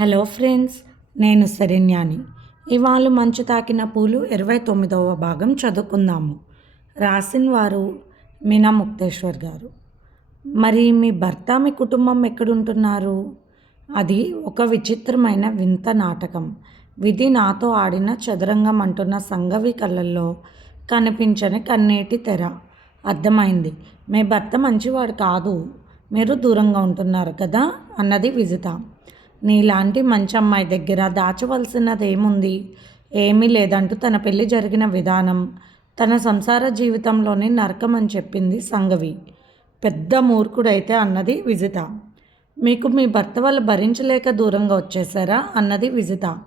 Hello friends నేను శరణ్యాని. ఇవాళ మంచు తాకిన పూలు ఇరవై తొమ్మిదవ భాగం చదువుకుందాము. రాసిన వారు మీనా ముక్తేశ్వర్ గారు. మరి మీ భర్త మీ కుటుంబం ఎక్కడుంటున్నారు? అది ఒక విచిత్రమైన వింత నాటకం. విధి నాతో ఆడిన చదరంగం అంటున్న సంగవి కళ్ళల్లో కనిపించని కన్నీటి తెర. అర్థమైంది. మీ భర్త మంచివాడు కాదు. మీరు దూరంగా ఉంటున్నారు కదా? అన్నది విజిత. నీలాంటి మంచి అమ్మాయి దగ్గర దాచవలసినదేముంది? ఏమీ లేదంటూ తన పెళ్ళి జరిగిన విధానం. తన సంసార జీవితంలోని నరకం అని చెప్పింది సంగవి. పెద్ద మూర్ఖుడైతే అన్నది విజిత. మీకు మీ భర్త వాళ్ళు భరించలేక దూరంగా వచ్చేసారా అన్నది విజిత.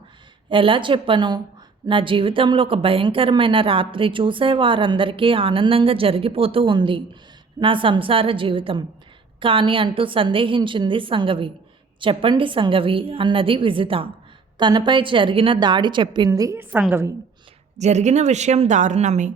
ఎలా చెప్పను? నా జీవితంలో ఒక భయంకరమైన రాత్రి చూసే వారందరికీ ఆనందంగా జరిగిపోతూ ఉంది నా సంసార జీవితం. కానీ అంటూ సందేహించింది సంగవి. చెప్పండి సంగవి అన్నది విజిత. తనపై జరిగిన దాడి చెప్పింది సంగవి. జరిగిన విషయం దారుణమే.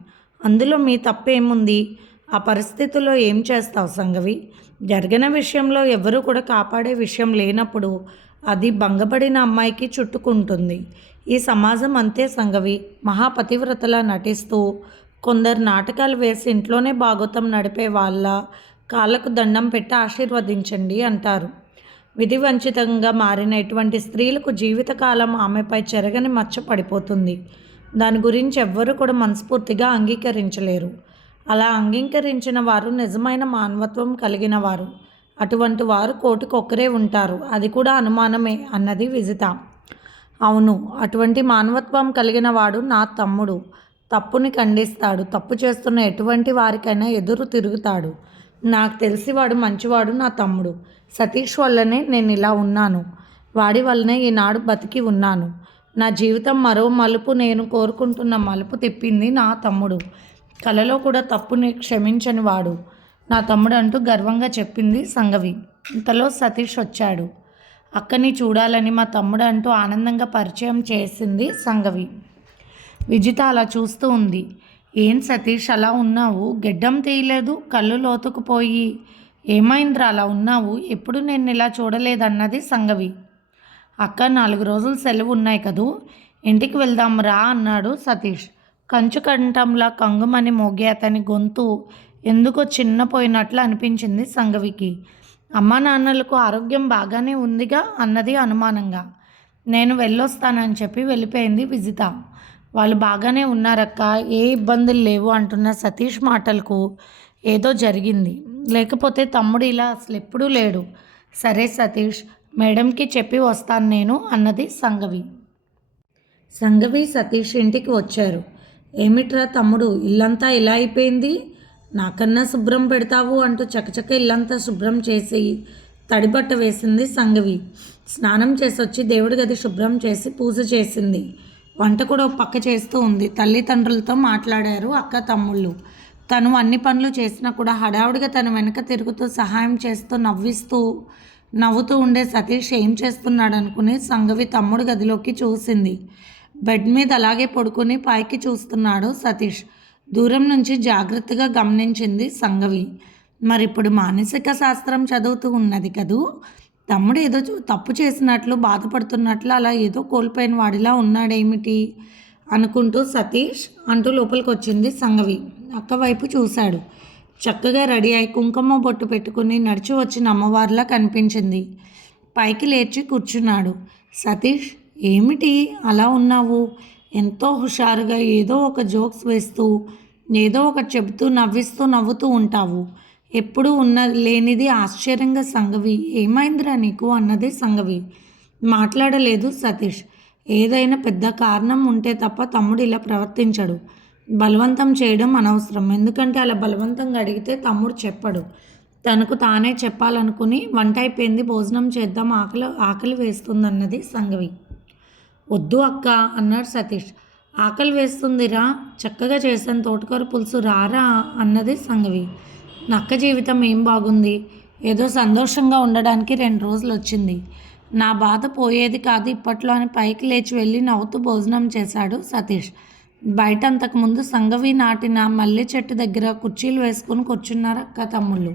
అందులో మీ తప్పేముంది? ఆ పరిస్థితుల్లో ఏం చేస్తావు సంగవి? జరిగిన విషయంలో ఎవరూ కూడా కాపాడే విషయం లేనప్పుడు అది భంగపడిన అమ్మాయికి చుట్టుకుంటుంది. ఈ సమాజం అంతే సంగవి. మహాపతివ్రతలా నటిస్తూ కొందరు నాటకాలు వేసి ఇంట్లోనే భాగవతం నడిపే వాళ్ళ కాళ్ళకు దండం పెట్టి ఆశీర్వదించండి అంటారు. విధివంచితంగా మారిన ఇటువంటి స్త్రీలకు జీవితకాలం ఆమెపై చెరగని మచ్చ పడిపోతుంది. దాని గురించి ఎవ్వరూ కూడా మనస్ఫూర్తిగా అంగీకరించలేరు. అలా అంగీకరించిన వారు నిజమైన మానవత్వం కలిగిన వారు. అటువంటి వారు కోటికొక్కరే ఉంటారు. అది కూడా అనుమానమే అన్నది విజిత. అవును అటువంటి మానవత్వం కలిగిన వాడు నా తమ్ముడు. తప్పుని ఖండిస్తాడు. తప్పు చేస్తున్న ఎటువంటి వారికైనా ఎదురు తిరుగుతాడు. నాకు తెలిసి వాడు మంచివాడు నా తమ్ముడు. సతీష్ వల్లనే నేను ఇలా ఉన్నాను. వాడి వల్లనే ఈనాడు బతికి ఉన్నాను. నా జీవితం మరో మలుపు నేను కోరుకుంటున్న మలుపు తిప్పింది నా తమ్ముడు. కలలో కూడా తప్పుని క్షమించని వాడు. నా తమ్ముడు అంటూ గర్వంగా చెప్పింది సంగవి. ఇంతలో సతీష్ వచ్చాడు. అక్కని చూడాలని మా తమ్ముడు అంటూ ఆనందంగా పరిచయం చేసింది సంగవి. విజిత అలా చూస్తూ ఉంది. ఏం సతీష్ అలా ఉన్నావు? గెడ్డం తీయలేదు? కళ్ళు లోతుకుపోయి ఏమైందిరా అలా ఉన్నావు? ఎప్పుడు నేను ఇలా చూడలేదన్నది సంగవి. అక్క నాలుగు రోజులు సెలవు ఉన్నాయి కదూ? ఇంటికి వెళ్దాం రా అన్నాడు సతీష్. కంచు కంఠంలా కంగుమని మోగే అతని గొంతు ఎందుకో చిన్నపోయినట్లు అనిపించింది సంగవికి. అమ్మా నాన్నలకు ఆరోగ్యం బాగానే ఉందిగా అన్నది అనుమానంగా. నేను వెళ్ళొస్తానని చెప్పి వెళ్ళిపోయింది విజిత. వాళ్ళు బాగానే ఉన్నారక్క ఏ ఇబ్బందులు లేవు అంటున్న సతీష్ మాటలకు. ఏదో జరిగింది. లేకపోతే తమ్ముడు ఇలా అసలు ఎప్పుడూ లేడు. సరే సతీష్ మేడంకి చెప్పి వస్తాను నేను అన్నది సంగవి. సంగవి సతీష్ ఇంటికి వచ్చారు. ఏమిట్రా తమ్ముడు ఇల్లంతా ఇలా అయిపోయింది? నాకన్నా శుభ్రం పెడతావు అంటూ చకచక ఇల్లంతా శుభ్రం చేసి తడిబట్ట వేసింది సంగవి. స్నానం చేసి వచ్చి దేవుడి గది శుభ్రం చేసి పూజ చేసింది. వంట కూడా ఒక పక్క చేస్తూ ఉంది. తల్లిదండ్రులతో మాట్లాడారు అక్క తమ్ముళ్ళు. తను అన్ని పనులు చేసినా కూడా హడావుడిగా తన వెనక తిరుగుతూ సహాయం చేస్తూ నవ్విస్తూ నవ్వుతూ ఉండే సతీష్ ఏం చేస్తున్నాడు అనుకుని సంగవి తమ్ముడు గదిలోకి చూసింది. బెడ్ మీద అలాగే పడుకుని పైకి చూస్తున్నాడు సతీష్. దూరం నుంచి జాగ్రత్తగా గమనించింది సంగవి. మరి ఇప్పుడు మానసిక శాస్త్రం చదువుతూ ఉన్నది కదూ? తమ్ముడు ఏదో చూ- తప్పు చేసినట్లు బాధపడుతున్నట్లు అలా ఏదో కోల్పోయిన వాడిలా ఉన్నాడేమిటి? అనుకుంటూ సతీష్ అంటూ లోపలికి వచ్చింది సంగవి. అక్క వైపు చూశాడు. చక్కగా రెడీ అయి కుంకుమ బొట్టు పెట్టుకుని నడిచి వచ్చిన అమ్మవారిలా కనిపించింది. పైకి లేచి కూర్చున్నాడు. సతీష్ ఏమిటి? అలా ఉన్నావు? ఎంతో హుషారుగా ఏదో ఒక జోక్స్ వేస్తూ ఏదో ఒకటి చెబుతూ నవ్విస్తూ నవ్వుతూ ఉంటావు. ఎప్పుడూ ఉన్న లేనిది ఆశ్చర్యంగా సంగవి ఏమైందిరా నీకు? అన్నది సంగవి. మాట్లాడలేదు సతీష్. ఏదైనా పెద్ద కారణం ఉంటే తప్ప తమ్ముడు ఇలా ప్రవర్తించడు. బలవంతం చేయడం అనవసరం. ఎందుకంటే అలా బలవంతంగా అడిగితే తమ్ముడు చెప్పడు. తనకు తానే చెప్పాలనుకుని వంట అయిపోయింది భోజనం చేద్దాం ఆకలి ఆకలి వేస్తుందన్నది సంగవి. వద్దు అక్క అన్నాడు సతీష్. ఆకలి వేస్తుందిరా చక్కగా చేశాను. తోటకూర పులుసు రారా అన్నది సంఘవి నక్క జీవితం ఏం బాగుంది? ఏదో సంతోషంగా ఉండడానికి రెండు రోజులు వచ్చింది నా బాధ పోయేది కాదు ఇప్పట్లో అని పైకి లేచి వెళ్ళి నవ్వుతూ భోజనం చేశాడు సతీష్. బయట అంతకుముందు సంగవి నాటిన మల్లె చెట్టు దగ్గర కుర్చీలు వేసుకుని కూర్చున్నారు అక్క తమ్ముళ్ళు.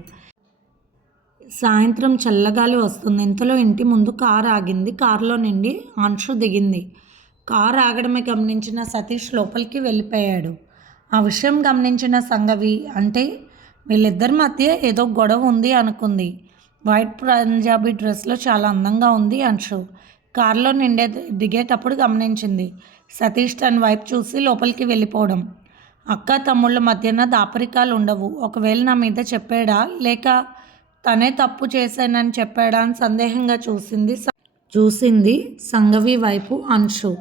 సాయంత్రం చల్లగాలి వస్తుంది. ఇంతలో ఇంటి ముందు కారు ఆగింది. కారులో నుండి అంశు దిగింది. కారు ఆగడమే గమనించిన సతీష్ లోపలికి వెళ్ళిపోయాడు. ఆ విషయం గమనించిన సంగవి అంటే వీళ్ళిద్దరి మధ్య ఏదో గొడవ ఉంది అనుకుంది. వైట్ పంజాబీ డ్రెస్లో చాలా అందంగా ఉంది అంశు. కారులో నిండే దిగేటప్పుడు గమనించింది. సతీష్ తన వైపు చూసి లోపలికి వెళ్ళిపోవడం. అక్క తమ్ముళ్ళ మధ్యన దాపరికాలు ఉండవు. ఒకవేళ నా మీద చెప్పాడా? లేక తనే తప్పు చేశానని చెప్పాడా అని సందేహంగా చూసింది చూసింది సంగవి వైపు అంశు.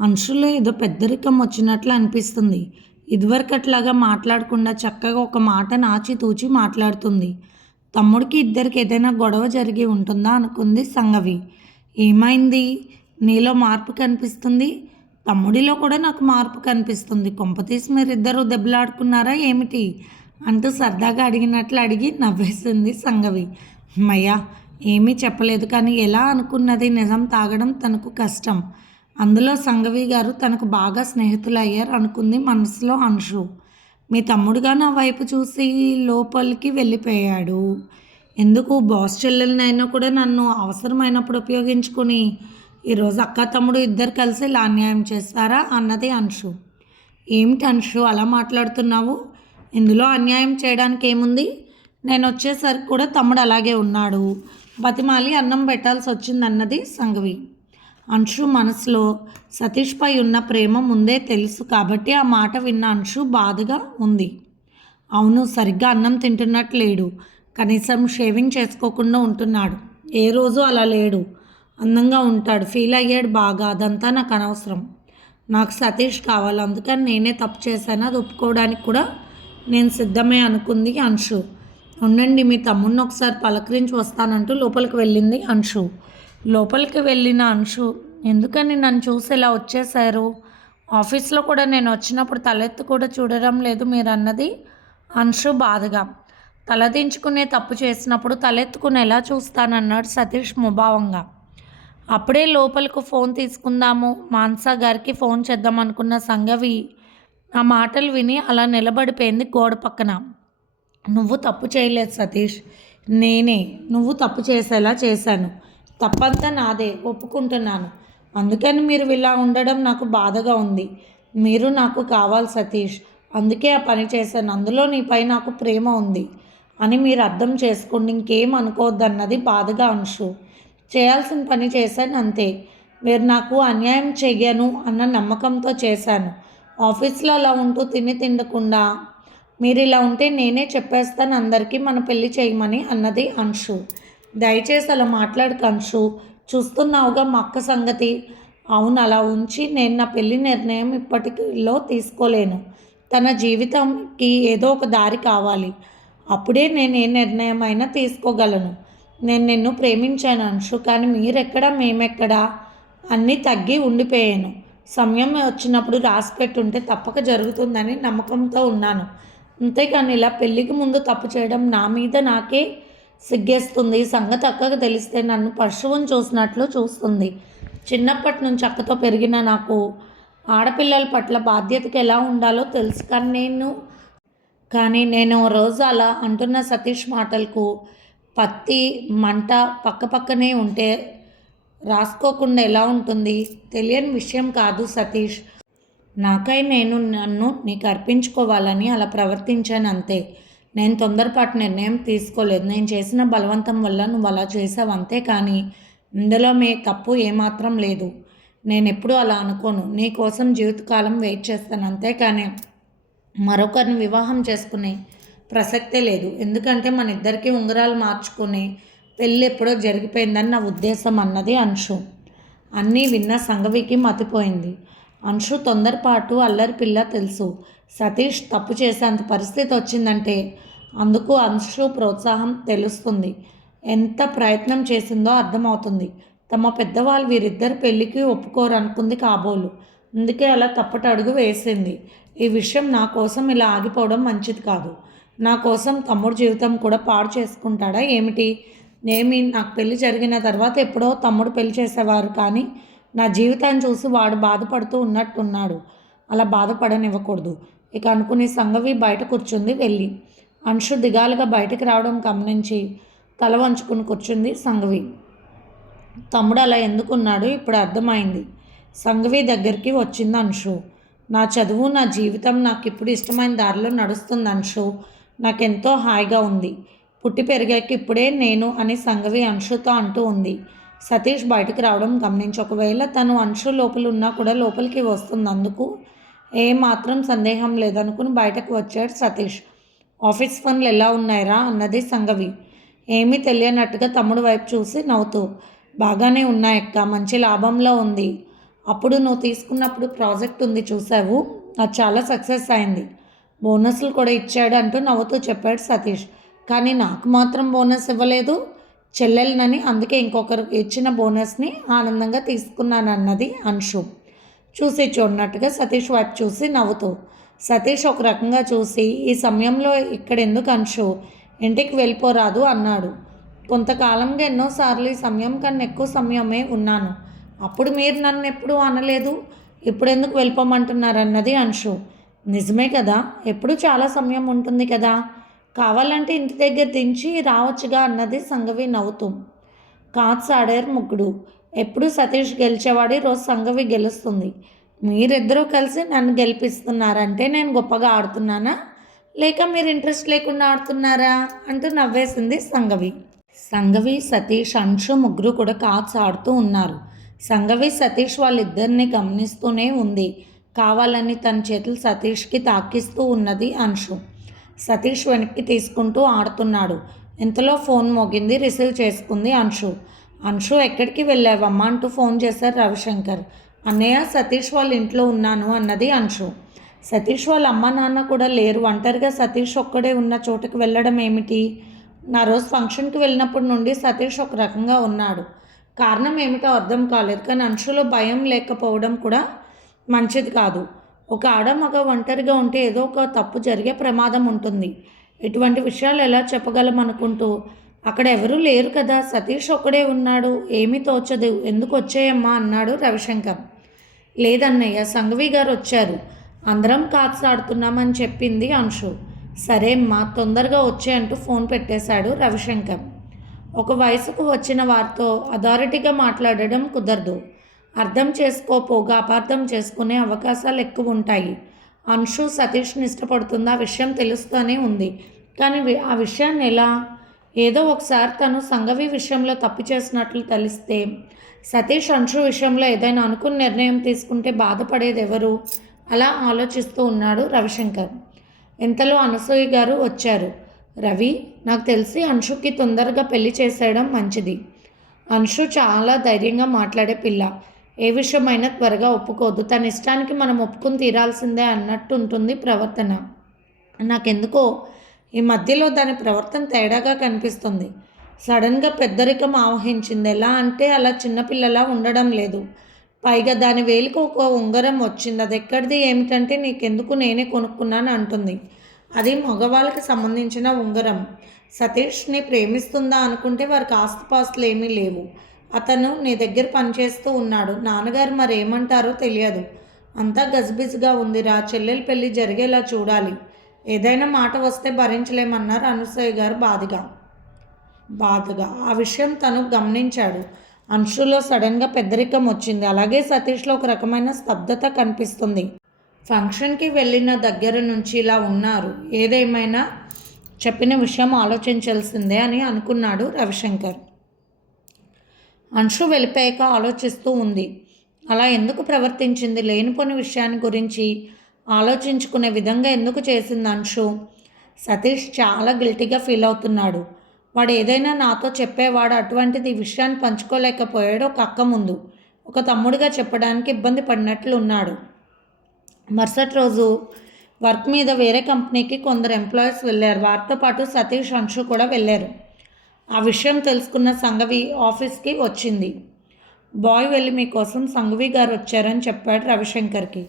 అంశులో ఏదో పెద్దరికం వచ్చినట్లు అనిపిస్తుంది. ఇదివరకట్లాగా మాట్లాడకుండా చక్కగా ఒక మాట నాచి తూచి మాట్లాడుతుంది. తమ్ముడికి ఇద్దరికి ఏదైనా గొడవ జరిగి ఉంటుందా అనుకుంది సంగవి. ఏమైంది? నీలో మార్పు కనిపిస్తుంది? తమ్ముడిలో కూడా నాకు మార్పు కనిపిస్తుంది. కొంపతీసి మీరిద్దరూ దెబ్బలాడుకున్నారా ఏమిటి? అంటూ సరదాగా అడిగినట్లు అడిగి నవ్వేసింది సంగవి. మయ్యా ఏమీ చెప్పలేదు కానీ ఎలా అనుకున్నది నిజం తాగడం తనకు కష్టం. అందులో సంగవి గారు తనకు బాగా స్నేహితులు అయ్యారు అనుకుంది మనసులో అంశు మీ తమ్ముడుగా నా వైపు చూసి లోపలికి వెళ్ళిపోయాడు. ఎందుకు బాస్ చెల్లెలనైనా కూడా నన్ను అవసరమైనప్పుడు ఉపయోగించుకొని ఈరోజు అక్క తమ్ముడు ఇద్దరు కలిసి ఇలా అన్యాయం చేస్తారా అన్నది అంశు. ఏమిటి అంశు అలా మాట్లాడుతున్నావు? ఇందులో అన్యాయం చేయడానికి ఏముంది? నేను వచ్చేసరికి కూడా తమ్ముడు అలాగే ఉన్నాడు. బతిమాలి అన్నం పెట్టాల్సి వచ్చిందన్నది సంఘవి. అంశు మనసులో సతీష్పై ఉన్న ప్రేమ ముందే తెలుసు కాబట్టి ఆ మాట విన్న అంశు బాధగా ఉంది. అవును సరిగ్గా అన్నం తింటున్నట్టు లేడు కనీసం షేవింగ్ చేసుకోకుండా ఉంటున్నాడు. ఏ రోజు అలా లేడు. అందంగా ఉంటాడు. ఫీల్ అయ్యాడు బాగా. అదంతా నాకు అనవసరం. నాకు సతీష్ కావాలి. అందుకని నేనే తప్పు చేశాను. అది ఒప్పుకోవడానికి కూడా నేను సిద్ధమే అనుకుంది అంశు. ఉండండి మీ తమ్ముడిని ఒకసారి పలకరించి వస్తానంటూ లోపలికి వెళ్ళింది అంశు. లోపలికి వెళ్ళిన అంశు ఎందుకని నన్ను చూసి ఇలా వచ్చేశారు? ఆఫీస్లో కూడా నేను వచ్చినప్పుడు తలెత్తి కూడా చూడడం లేదు మీరు అన్నది అంశు బాధగా తలదించుకునే తప్పు చేసినప్పుడు తలెత్తుకుని ఎలా చూస్తానన్నాడు సతీష్ ముభావంగా. అప్పుడే లోపలికి ఫోన్ తీసుకుందాము మాన్సా గారికి ఫోన్ చేద్దాం అనుకున్న సంగవి ఆ మాటలు విని అలా నిలబడిపోయింది గోడ పక్కన. నువ్వు తప్పు చేయలేదు సతీష్ నేనే నువ్వు తప్పు చేసేలా చేశాను. తప్పంతా నాదే ఒప్పుకుంటున్నాను. అందుకని మీరు ఇలా ఉండడం నాకు బాధగా ఉంది. మీరు నాకు కావాలి సతీష్. అందుకే ఆ పని చేశాను. అందులో నీపై నాకు ప్రేమ ఉంది అని మీరు అర్థం చేసుకోండి. ఇంకేం అనుకోవద్దన్నది బాధగా అంశు. చేయాల్సిన పని చేశాను అంతే. మీరు నాకు అన్యాయం చెయ్యను అన్న నమ్మకంతో చేశాను. ఆఫీస్లో అలా ఉంటూ తిని తిండకుండా మీరు ఇలా ఉంటే నేనే చెప్పేస్తాను అందరికీ మన పెళ్ళి చేయమని అన్నది అంశు. దయచేసి అలా మాట్లాడక చూస్తున్నావుగా మా అక్క సంగతి. అవును అలా ఉంచి నేను నా పెళ్ళి నిర్ణయం ఇప్పటిలో తీసుకోలేను. తన జీవితంకి ఏదో ఒక దారి కావాలి. అప్పుడే నేను ఏ నిర్ణయం అయినా తీసుకోగలను. నేను నిన్ను ప్రేమించాను అంశు కానీ మీరెక్కడా మేమెక్కడా అన్నీ తగ్గి ఉండిపోయాను. సమయం వచ్చినప్పుడు రాసి పెట్టుంటే తప్పక జరుగుతుందని నమ్మకంతో ఉన్నాను. అంతేకాని ఇలా పెళ్ళికి ముందు తప్పు చేయడం నా మీద నాకే సిగ్గేస్తుంది. ఈ సంగతి అక్కకు తెలిస్తే నన్ను పశువుని చూసినట్లు చూస్తుంది. చిన్నప్పటి నుంచి అక్కతో పెరిగిన నాకు ఆడపిల్లల పట్ల బాధ్యతకి ఎలా ఉండాలో తెలుసు. కానీ నేను కానీ నేను రోజు అలా అంటున్న సతీష్ మాటలకు పత్తి మంట పక్క పక్కనే ఉంటే రాసుకోకుండా ఎలా ఉంటుంది? తెలియని విషయం కాదు సతీష్. నాకై నేను నన్ను నీకు అర్పించుకోవాలని అలా ప్రవర్తించాను అంతే. నేను తొందరపాటు నిర్ణయం తీసుకోలేదు. నేను చేసిన బలవంతం వల్ల నువ్వు అలా చేసావు అంతే కానీ ఇందులో మీ తప్పు ఏమాత్రం లేదు. నేను ఎప్పుడూ అలా అనుకోను. నీ కోసం జీవితకాలం వెయిట్ చేస్తాను అంతేకాని మరొకరిని వివాహం చేసుకునే ప్రసక్తే లేదు. ఎందుకంటే మన ఇద్దరికి ఉంగరాలు మార్చుకుని పెళ్ళి ఎప్పుడో జరిగిపోయిందని నా ఉద్దేశం అన్నది అంశు. అన్నీ విన్న సంగవికి మతిపోయింది. అంశు తొందరపాటు అల్లరి పిల్ల తెలుసు. సతీష్ తప్పు చేసేంత పరిస్థితి వచ్చిందంటే అందుకు అంశు ప్రోత్సాహం తెలుస్తుంది. ఎంత ప్రయత్నం చేసిందో అర్థమవుతుంది. తమ పెద్దవాళ్ళు వీరిద్దరు పెళ్ళికి ఒప్పుకోరు అనుకుంది కాబోలు. అందుకే అలా తప్పట అడుగు వేసింది. ఈ విషయం నా కోసం ఇలా ఆగిపోవడం మంచిది కాదు. నా కోసం తమ్ముడు జీవితం కూడా పాడు చేసుకుంటాడా ఏమిటి? ఏమి నాకు పెళ్ళి జరిగిన తర్వాత ఎప్పుడో తమ్ముడు పెళ్ళి చేసేవారు కానీ నా జీవితాన్ని చూసి వాడు బాధపడుతూ ఉన్నట్టున్నాడు. అలా బాధపడనివ్వకూడదు. ఇక అనుకుని సంగవి బయట కూర్చుంది వెళ్ళి. అంశు దిగాలుగా బయటకు రావడం గమనించి తల వంచుకుని కూర్చుంది సంఘవి తమ్ముడు అలా ఎందుకున్నాడు ఇప్పుడు అర్థమైంది. సంఘవి దగ్గరికి వచ్చింది అంశు. నా చదువు నా జీవితం నాకు ఇప్పుడు ఇష్టమైన దారిలో నడుస్తుంది అంశు. నాకెంతో హాయిగా ఉంది. పుట్టి పెరిగాక ఇప్పుడే నేను అని సంఘవి అంశుతో అంటూ ఉంది. సతీష్ బయటకు రావడం గమనించి. ఒకవేళ తను అంశు లోపల ఉన్నా కూడా లోపలికి వస్తుంది. అందుకు ఏ మాత్రం సందేహం లేదనుకుని బయటకు వచ్చాడు సతీష్. ఆఫీస్ పనులు ఎలా ఉన్నాయరా? అన్నది సంగవి. ఏమీ తెలియనట్టుగా తమ్ముడు వైపు చూసి నవ్వుతూ బాగానే ఉన్నాయక్క మంచి లాభంలో ఉంది. అప్పుడు నువ్వు తీసుకున్నప్పుడు ప్రాజెక్ట్ ఉంది చూసావు అది చాలా సక్సెస్ అయింది. బోనస్లు కూడా ఇచ్చాడు అంటూ నవ్వుతూ చెప్పాడు సతీష్. కానీ నాకు మాత్రం బోనస్ ఇవ్వలేదు. చెల్లెలనని అందుకే ఇంకొకరికి ఇచ్చిన బోనస్ని ఆనందంగా తీసుకున్నాను అన్నది అంశు. చూసి చూడనట్టుగా సతీష్ వైపు చూసి నవ్వుతూ సతీష్ ఒక రకంగా చూసి ఈ సమయంలో ఇక్కడ ఎందుకు అంశు? ఇంటికి వెళ్ళిపోరాదు అన్నాడు. కొంతకాలంగా ఎన్నోసార్లు ఈ సమయం కన్నా ఎక్కువ సమయమే ఉన్నాను. అప్పుడు మీరు నన్ను ఎప్పుడూ అనలేదు. ఇప్పుడు ఎందుకు వెళ్ళిపోమంటున్నారు అన్నది అంశు. నిజమే కదా? ఎప్పుడు చాలా సమయం ఉంటుంది కదా? కావాలంటే ఇంటి దగ్గర దించి రావచ్చుగా అన్నది సంగవి నవ్వుతూ. కార్డ్స్ ఆడారు ముగ్గుడు. ఎప్పుడు సతీష్ గెలిచేవాడు రోజు సంగవి గెలుస్తుంది. మీరిద్దరూ కలిసి నన్ను గెలిపిస్తున్నారంటే నేను గొప్పగా ఆడుతున్నానా? లేక మీరు ఇంట్రెస్ట్ లేకుండా ఆడుతున్నారా? అంటూ నవ్వేసింది సంగవి. సంగవి సతీష్ అంశు ముగ్గురు కూడా కార్డ్స్ ఆడుతూ ఉన్నారు. సంగవి సతీష్ వాళ్ళిద్దరిని గమనిస్తూనే ఉంది. కావాలని తన చేతులు సతీష్కి తాకిస్తూ ఉన్నది అంశు. సతీష్ వెనక్కి తీసుకుంటూ ఆడుతున్నాడు. ఇంతలో ఫోన్ మోగింది రిసీవ్ చేసుకుంది అంశు. అంశు ఎక్కడికి వెళ్ళావమ్మా? అంటూ ఫోన్ చేశారు రవిశంకర్. అన్నయ్య సతీష్ వాళ్ళ ఇంట్లో ఉన్నాను అన్నది అంశు. సతీష్ వాళ్ళ అమ్మ నాన్న కూడా లేరు. ఒంటరిగా సతీష్ ఒక్కడే ఉన్న చోటుకు వెళ్ళడం ఏమిటి? నా రోజు ఫంక్షన్కి వెళ్ళినప్పటి నుండి సతీష్ ఒక రకంగా ఉన్నాడు. కారణం ఏమిటో అర్థం కాలేదు. కానీ అంశులో భయం లేకపోవడం కూడా మంచిది కాదు. ఒక ఆడ మగ ఒంటరిగా ఉంటే ఏదో ఒక తప్పు జరిగే ప్రమాదం ఉంటుంది. ఇటువంటి విషయాలు ఎలా చెప్పగలం అనుకుంటూ అక్కడ ఎవరూ లేరు కదా సతీష్ ఒక్కడే ఉన్నాడు ఏమీ తోచదు ఎందుకు వచ్చాయమ్మా అన్నాడు రవిశంకర్. లేదన్నయ్య సంఘవి గారు వచ్చారు అందరం కాట్స్ ఆడుతున్నామని చెప్పింది అంశు. సరే అమ్మా తొందరగా వచ్చే అంటూ ఫోన్ పెట్టేశాడు రవిశంకర్. ఒక వయసుకు వచ్చిన వారితో అథారిటీగా మాట్లాడడం కుదరదు. అర్థం చేసుకోపోగా అపార్థం చేసుకునే అవకాశాలు ఎక్కువ ఉంటాయి అంశు సతీష్ని ఇష్టపడుతుంది ఆ విషయం తెలుస్తూనే ఉంది. కానీ ఆ విషయాన్ని ఎలా? ఏదో ఒకసారి తను సంగవి విషయంలో తప్పు చేసినట్లు తెలిస్తే సతీష్ అంశు విషయంలో ఏదైనా అనుకున్న నిర్ణయం తీసుకుంటే బాధపడేది ఎవరు? అలా ఆలోచిస్తూ ఉన్నాడు రవిశంకర్. ఇంతలో అనసూయ గారు వచ్చారు. రవి నాకు తెలిసి అంశుకి తొందరగా పెళ్ళి చేసేయడం మంచిది. అంశు చాలా ధైర్యంగా మాట్లాడే పిల్ల. ఏ విషయమైనా త్వరగా ఒప్పుకోదు తన ఇష్టానికి మనం ఒప్పుకుని తీరాల్సిందే అన్నట్టు ఉంటుంది ప్రవర్తన. నాకెందుకో ఈ మధ్యలో దాని ప్రవర్తన తేడాగా కనిపిస్తుంది. సడన్గా పెద్దరికం ఆవహించింది. ఎలా అంటే అలా చిన్నపిల్లలా ఉండడం లేదు. పైగా దాని వేలికి ఒక ఉంగరం వచ్చింది. అది ఎక్కడిది ఏమిటంటే నీకెందుకు నేనే కొనుక్కున్నాను అంటుంది. అది మగవాళ్ళకి సంబంధించిన ఉంగరం. సతీష్ని ప్రేమిస్తుందా అనుకుంటే వారికి ఆస్తిపాస్తులు ఏమీ లేవు. అతను నీ దగ్గర పనిచేస్తూ ఉన్నాడు. నాన్నగారు మరి ఏమంటారో తెలియదు. అంతా గజిబిజిగా ఉందిరా. చెల్లెల పెళ్ళి జరిగేలా చూడాలి. ఏదైనా మాట వస్తే భరించలేమన్నారు అనసూయ గారు బాధగా. బాధగా? ఆ విషయం తను గమనించాడు. అంశులో సడన్గా పెద్దరికం వచ్చింది. అలాగే సతీష్లో ఒక రకమైన స్తబ్దత కనిపిస్తుంది. ఫంక్షన్కి వెళ్ళిన దగ్గర నుంచి ఇలా ఉన్నారు. ఏదేమైనా చెప్పిన విషయం ఆలోచించాల్సిందే అని అనుకున్నాడు రవిశంకర్. అంశు వెళ్ళిపోయాక ఆలోచిస్తూ ఉంది. అలా ఎందుకు ప్రవర్తించింది? లేనిపోని విషయాన్ని గురించి ఆలోచించుకునే విధంగా ఎందుకు చేసింది అంశు సతీష్ చాలా గిల్టీగా ఫీల్ అవుతున్నాడు. వాడు ఏదైనా నాతో చెప్పేవాడు అటువంటిది ఈ విషయాన్ని పంచుకోలేకపోయాడు ఒక అక్క ముందు. ఒక తమ్ముడిగా చెప్పడానికి ఇబ్బంది పడినట్లు ఉన్నాడు. మరుసటి రోజు వర్క్ మీద వేరే కంపెనీకి కొందరు ఎంప్లాయీస్ వెళ్ళారు. వారితో పాటు సతీష్ అంశు కూడా వెళ్ళారు. ఆ విషయం తెలుసుకున్న సంఘవి ఆఫీస్కి వచ్చింది. బాయ్ వెళ్ళి మీకోసం సంఘవి గారు వచ్చారని చెప్పాడు రవిశంకర్కి.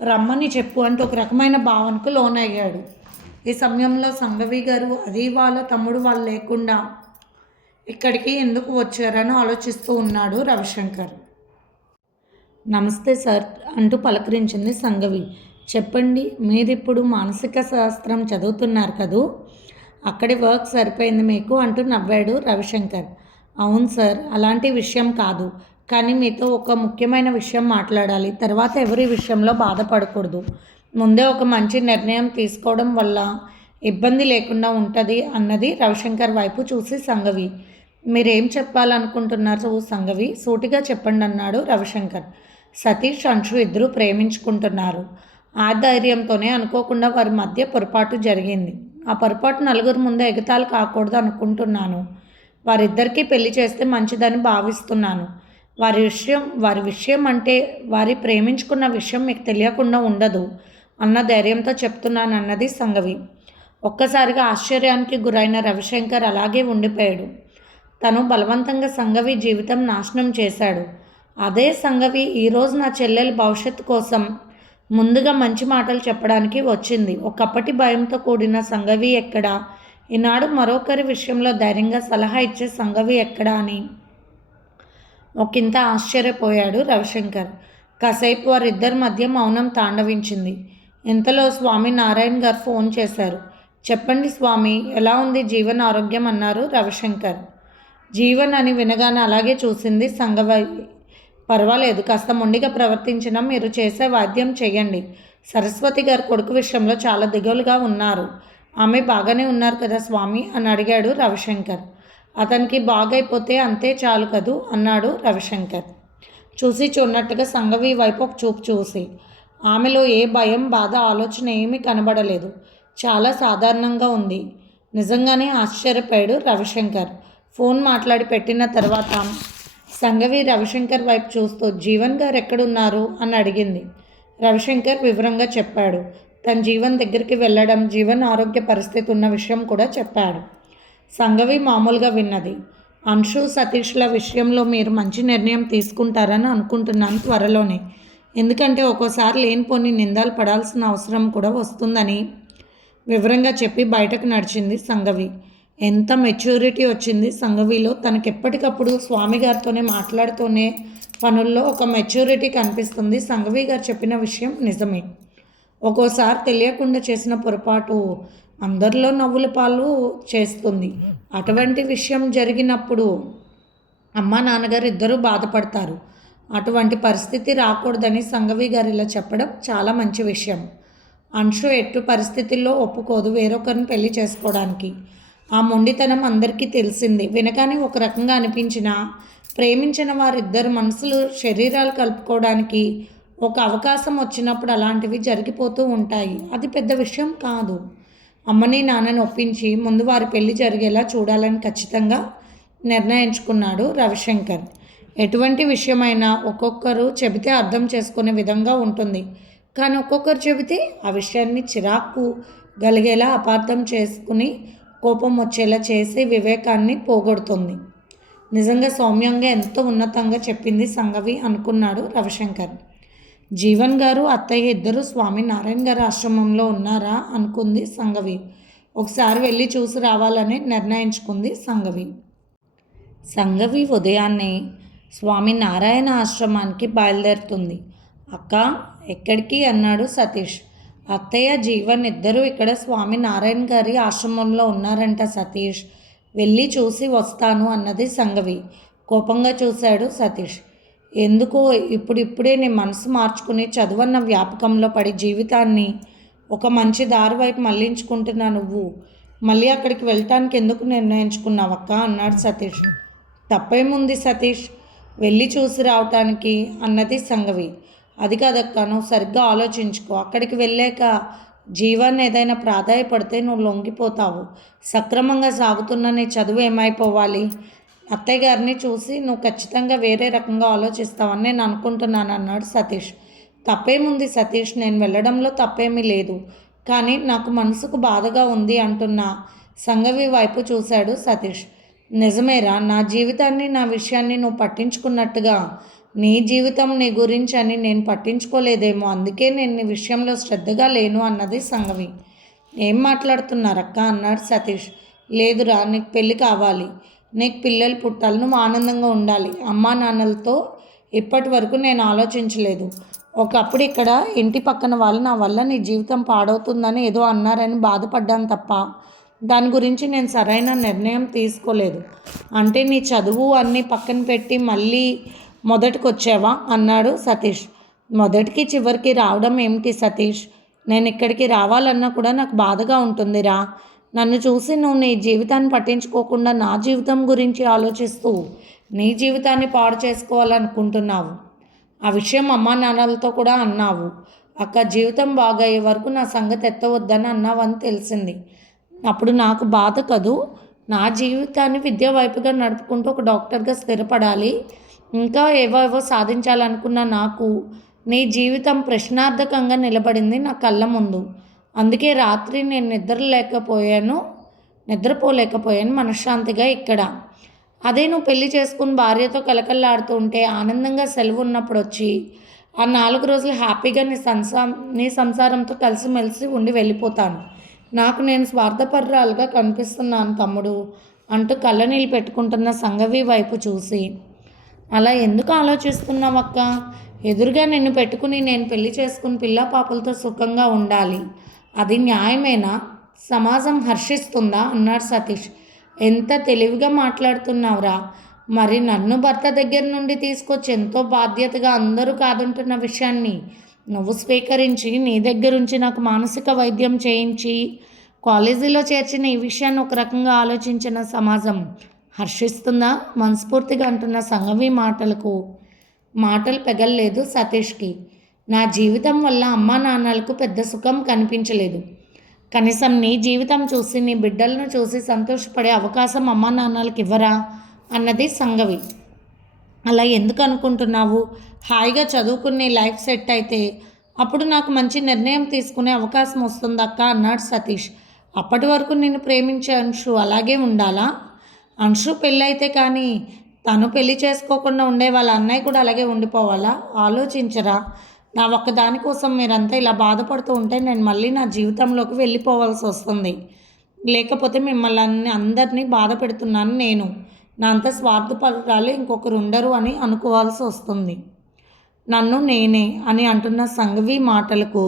రమ్మని చెప్పు అంటే ఒక రకమైన భావనకు లోనయ్యాడు. ఈ సమయంలో సంఘవి గారు అది వాళ్ళ తమ్ముడు వాళ్ళు లేకుండా ఇక్కడికి ఎందుకు వచ్చారని ఆలోచిస్తూ ఉన్నాడు రవిశంకర్. నమస్తే సార్ అంటూ పలకరించింది సంఘవి చెప్పండి మీరిప్పుడు మానసిక శాస్త్రం చదువుతున్నారు కదూ? అక్కడి వర్క్ సరిపోయింది మీకు అంటూ నవ్వాడు రవిశంకర్. అవును సార్ అలాంటి విషయం కాదు. కానీ మీతో ఒక ముఖ్యమైన విషయం మాట్లాడాలి. తర్వాత ఎవరి విషయంలో బాధపడకూడదు. ముందే ఒక మంచి నిర్ణయం తీసుకోవడం వల్ల ఇబ్బంది లేకుండా ఉంటుంది అన్నది రవిశంకర్ వైపు చూసి సంగవి. మీరేం చెప్పాలనుకుంటున్నారు సంగవి? సూటిగా చెప్పండి అన్నాడు రవిశంకర్. సతీష్ అంశు ఇద్దరూ ప్రేమించుకుంటున్నారు. ఆ ధైర్యంతోనే అనుకోకుండా వారి మధ్య పొరపాటు జరిగింది. ఆ పొరపాటు నలుగురు ముందు ఎగతాలు కాకూడదు అనుకుంటున్నాను. వారిద్దరికీ పెళ్ళి చేస్తే మంచిదని భావిస్తున్నాను. వారి విషయం వారి విషయం అంటే వారి ప్రేమించుకున్న విషయం మీకు తెలియకుండా ఉండదు అన్న ధైర్యంతో చెప్తున్నాను అన్నది సంగవి. ఒక్కసారిగా ఆశ్చర్యానికి గురైన రవిశంకర్ అలాగే ఉండిపోయాడు. తను బలవంతంగా సంగవి జీవితం నాశనం చేశాడు. అదే సంగవి ఈరోజు నా చెల్లెల భవిష్యత్తు కోసం ముందుగా మంచి మాటలు చెప్పడానికి వచ్చింది. ఒకప్పటి భయంతో కూడిన సంగవి ఎక్కడా? ఈనాడు మరొకరి విషయంలో ధైర్యంగా సలహా ఇచ్చే సంగవి ఎక్కడా అని ఒకంత ఆశ్చర్యపోయాడు రవిశంకర్. కాసేపు వారిద్దరి మధ్య మౌనం తాండవించింది. ఇంతలో స్వామి నారాయణ్ గారు ఫోన్ చేశారు. చెప్పండి స్వామి ఎలా ఉంది జీవన్ ఆరోగ్యం? అన్నారు రవిశంకర్. జీవన్ అని వినగానే అలాగే చూసింది సంగవి పర్వాలేదు కాస్త మొండిగా ప్రవర్తించినా మీరు చేసే వాద్యం చేయండి. సరస్వతి గారు కొడుకు విషయంలో చాలా దిగులుగా ఉన్నారు. ఆమె బాగానే ఉన్నారు కదా స్వామి? అని అడిగాడు రవిశంకర్. అతనికి బాగైపోతే అంతే చాలు కదూ? అన్నాడు రవిశంకర్. చూసి చూడనట్టుగా సంగవి వైపు ఒక చూపు చూసి. ఆమెలో ఏ భయం బాధ ఆలోచన ఏమీ కనబడలేదు. చాలా సాధారణంగా ఉంది. నిజంగానే ఆశ్చర్యపోయాడు రవిశంకర్. ఫోన్ మాట్లాడి పెట్టిన తర్వాత సంగవి రవిశంకర్ వైపు చూస్తూ జీవన్ గారు ఎక్కడున్నారు? అని అడిగింది. రవిశంకర్ వివరంగా చెప్పాడు. తన జీవన్ దగ్గరికి వెళ్ళడం జీవన్ ఆరోగ్య పరిస్థితి ఉన్న విషయం కూడా చెప్పాడు. సంగవి మామూలుగా విన్నది. అంశు సతీష్ల విషయంలో మీరు మంచి నిర్ణయం తీసుకుంటారని అనుకుంటున్నాను త్వరలోనే. ఎందుకంటే ఒక్కోసారి లేనిపోని నిందాలు పడాల్సిన అవసరం కూడా వస్తుందని వివరంగా చెప్పి బయటకు నడిచింది సంగవి. ఎంత మెచ్యూరిటీ వచ్చింది సంఘవిలో తనకి ఎప్పటికప్పుడు స్వామి గారితోనే మాట్లాడుతూనే పనుల్లో ఒక మెచ్యూరిటీ కనిపిస్తుంది. సంఘవి గారు చెప్పిన విషయం నిజమే. ఒక్కోసారి తెలియకుండా చేసిన పొరపాటు అందరిలో నవ్వుల పాలు చేస్తుంది. అటువంటి విషయం జరిగినప్పుడు అమ్మ నాన్నగారు ఇద్దరూ బాధపడతారు. అటువంటి పరిస్థితి రాకూడదని సంఘవి గారు ఇలా చెప్పడం చాలా మంచి విషయం. అంశు ఎట్టు పరిస్థితుల్లో ఒప్పుకోదు వేరొకరిని పెళ్ళి చేసుకోవడానికి. ఆ మొండితనం అందరికీ తెలిసింది. వినగానే ఒక రకంగా అనిపించిన ప్రేమించిన వారిద్దరు మనసులు శరీరాలు కలుపుకోవడానికి ఒక అవకాశం వచ్చినప్పుడు అలాంటివి జరిగిపోతూ ఉంటాయి. అది పెద్ద విషయం కాదు. అమ్మని నాన్నని ఒప్పించి ముందు వారి పెళ్ళి జరిగేలా చూడాలని ఖచ్చితంగా నిర్ణయించుకున్నాడు రవిశంకర్. ఎటువంటి విషయమైనా ఒక్కొక్కరు చెబితే అర్థం చేసుకునే విధంగా ఉంటుంది. కానీ ఒక్కొక్కరు చెబితే ఆ విషయాన్ని చిరాకు గలిగేలా అపార్థం చేసుకుని కోపం వచ్చేలా చేసి వివేకాన్ని పోగొడుతుంది. నిజంగా సౌమ్యంగా ఎంతో ఉన్నతంగా చెప్పింది సంగవి అనుకున్నాడు రవిశంకర్. జీవన్ గారు అత్తయ్య ఇద్దరు స్వామి నారాయణ గారు ఆశ్రమంలో ఉన్నారా అనుకుంది సంగవి. ఒకసారి వెళ్ళి చూసి రావాలని నిర్ణయించుకుంది సంగవి. సంగవి ఉదయాన్నే స్వామి నారాయణ ఆశ్రమానికి బయలుదేరుతుంది. అక్క ఎక్కడికి? అన్నాడు సతీష్. అత్తయ్య జీవన్ ఇద్దరూ ఇక్కడ స్వామి నారాయణ గారి ఆశ్రమంలో ఉన్నారంట సతీష్. వెళ్ళి చూసి వస్తాను అన్నది సంగవి. కోపంగా చూశాడు సతీష్. ఎందుకో ఇప్పుడిప్పుడే నీ మనసు మార్చుకుని చదువన్న వ్యాపకంలో పడి జీవితాన్ని ఒక మంచి దారి వైపు మళ్ళించుకుంటున్నా నువ్వు. మళ్ళీ అక్కడికి వెళ్ళటానికి ఎందుకు నిర్ణయించుకున్నావక్క? అన్నాడు సతీష్. తప్పేముంది సతీష్? వెళ్ళి చూసి రావటానికి అన్నది సంగవి. అది కాదక్కా నువ్వు సరిగ్గా ఆలోచించుకో. అక్కడికి వెళ్ళాక జీవాన్ని ఏదైనా ప్రాధాయపడితే నువ్వు లొంగిపోతావు. సక్రమంగా సాగుతున్న నీ చదువు ఏమైపోవాలి? అత్తయ్య గారిని చూసి నువ్వు ఖచ్చితంగా వేరే రకంగా ఆలోచిస్తావని నేను అనుకుంటున్నాను అన్నాడు సతీష్. తప్పేముంది సతీష్? నేను వెళ్ళడంలో తప్పేమీ లేదు. కానీ నాకు మనసుకు బాధగా ఉంది అంటున్న సంగవి వైపు చూశాడు సతీష్. నిజమేరా నా జీవితాన్ని నా విషయాన్ని నువ్వు పట్టించుకున్నట్టుగా నీ జీవితం నీ గురించి అని నేను పట్టించుకోలేదేమో అందుకే నేను నీ విషయంలో శ్రద్ధగా లేను అన్నది సంగవి ఏం మాట్లాడుతున్నారక్క? అన్నాడు సతీష్. లేదురా నీకు పెళ్ళి కావాలి. నీకు పిల్లలు పుట్టాలి నువ్వు ఆనందంగా ఉండాలి. అమ్మా నాన్నలతో ఇప్పటి వరకు నేను ఆలోచించలేదు. ఒకప్పుడు ఇక్కడ ఇంటి పక్కన వాళ్ళు నా వల్ల నీ జీవితం పాడవుతుందని ఏదో అన్నారని బాధపడ్డాను తప్ప దాని గురించి నేను సరైన నిర్ణయం తీసుకోలేదు. అంటే నీ చదువు అన్నీ పక్కన పెట్టి మళ్ళీ మొదటికి వచ్చావా అన్నాడు సతీష్. మొదటికి చివరికి రావడం ఏమిటి సతీష్? నేను ఇక్కడికి రావాలన్నా కూడా నాకు బాధగా ఉంటుందిరా. నన్ను చూసి నువ్వు నీ జీవితాన్ని పట్టించుకోకుండా నా జీవితం గురించి ఆలోచిస్తూ నీ జీవితాన్ని పాడు చేసుకోవాలనుకుంటున్నావు. ఆ విషయం అమ్మా నాన్నలతో కూడా అన్నావు. అక్క జీవితం బాగయ్యే వరకు నా సంగతి ఎత్తవద్దని అన్నావని తెలిసింది. అప్పుడు నాకు బాధ కదూ? నా జీవితాన్ని విద్య వైపుగా నడుపుకుంటూ ఒక డాక్టర్గా స్థిరపడాలి. ఇంకా ఏవేవో సాధించాలనుకున్న నాకు నీ జీవితం ప్రశ్నార్థకంగా నిలబడింది నా కళ్ళ ముందు. అందుకే రాత్రి నేను నిద్రలేకపోయాను నిద్రపోలేకపోయాను మనశ్శాంతిగా ఇక్కడ. అదే నువ్వు పెళ్ళి చేసుకుని భార్యతో కలకల్లాడుతూ ఉంటే ఆనందంగా సెలవు ఉన్నప్పుడు వచ్చి ఆ నాలుగు రోజులు హ్యాపీగా నీ సంసా నీ సంసారంతో కలిసిమెలిసి ఉండి వెళ్ళిపోతాను. నాకు నేను స్వార్థపర్రాలుగా కనిపిస్తున్నాను తమ్ముడు అంటూ కళ్ళనీళ్ళు పెట్టుకుంటున్న సంగవి వైపు చూసి. అలా ఎందుకు ఆలోచిస్తున్నావు అక్క? ఎదురుగా నిన్ను పెట్టుకుని నేను పెళ్ళి చేసుకుని పిల్ల పాపలతో సుఖంగా ఉండాలి. అది న్యాయమేనా? సమాజం హర్షిస్తుందా? అన్నాడు సతీష్. ఎంత తెలివిగా మాట్లాడుతున్నావురా. మరి నన్ను భర్త దగ్గర నుండి తీసుకొచ్చి ఎంతో బాధ్యతగా అందరూ కాదంటున్న విషయాన్ని నువ్వు స్వీకరించి నీ దగ్గరుంచి నాకు మానసిక వైద్యం చేయించి కాలేజీలో చేర్చిన ఈ విషయాన్ని ఒక రకంగా ఆలోచించిన సమాజం హర్షిస్తుందా మనస్ఫూర్తిగా అంటున్న సంగవి మాటలకు మాటలు పెగల్లేదు సతీష్కి. నా జీవితం వల్ల అమ్మా నాన్నలకు పెద్ద సుఖం కనిపించలేదు. కనీసం నీ జీవితం చూసి నీ బిడ్డలను చూసి సంతోషపడే అవకాశం అమ్మా నాన్నలకు ఇవ్వరా అన్నది సంగవి. అలా ఎందుకు అనుకుంటున్నావు? హాయిగా చదువుకునే లైఫ్ సెట్ అయితే అప్పుడు నాకు మంచి నిర్ణయం తీసుకునే అవకాశం వస్తుందక్క అన్నాడు సతీష్. అప్పటి వరకు నేను ప్రేమించే అంశు అలాగే ఉండాలా? అంశు పెళ్ళైతే కానీ తను పెళ్ళి చేసుకోకుండా ఉండే వాళ్ళ అన్నయ్య కూడా అలాగే ఉండిపోవాలా? ఆలోచించరా. నా ఒక్క దానికోసం మీరంతా ఇలా బాధపడుతూ ఉంటే నేను మళ్ళీ నా జీవితంలోకి వెళ్ళిపోవాల్సి వస్తుంది. లేకపోతే మిమ్మల్ని అందరినీ బాధ పెడుతున్నాను నేను. నా అంత స్వార్థపరాలు ఇంకొకరు ఉండరు అని అనుకోవాల్సి వస్తుంది. నన్ను నేనే అని అంటున్న సంఘవి మాటలకు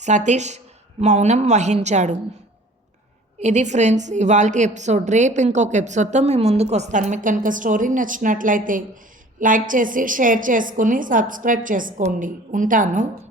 సతీష్ మౌనం వహించాడు. ఇది ఫ్రెండ్స్ ఇవాళ ఎపిసోడ్ రేపు ఇంకొక ఎపిసోడ్తో మేము ముందుకు వస్తాను. మీకు కనుక స్టోరీ నచ్చినట్లయితే లైక్ చేసి షేర్ చేసుకుని సబ్స్క్రైబ్ చేసుకోండి. ఉంటాను.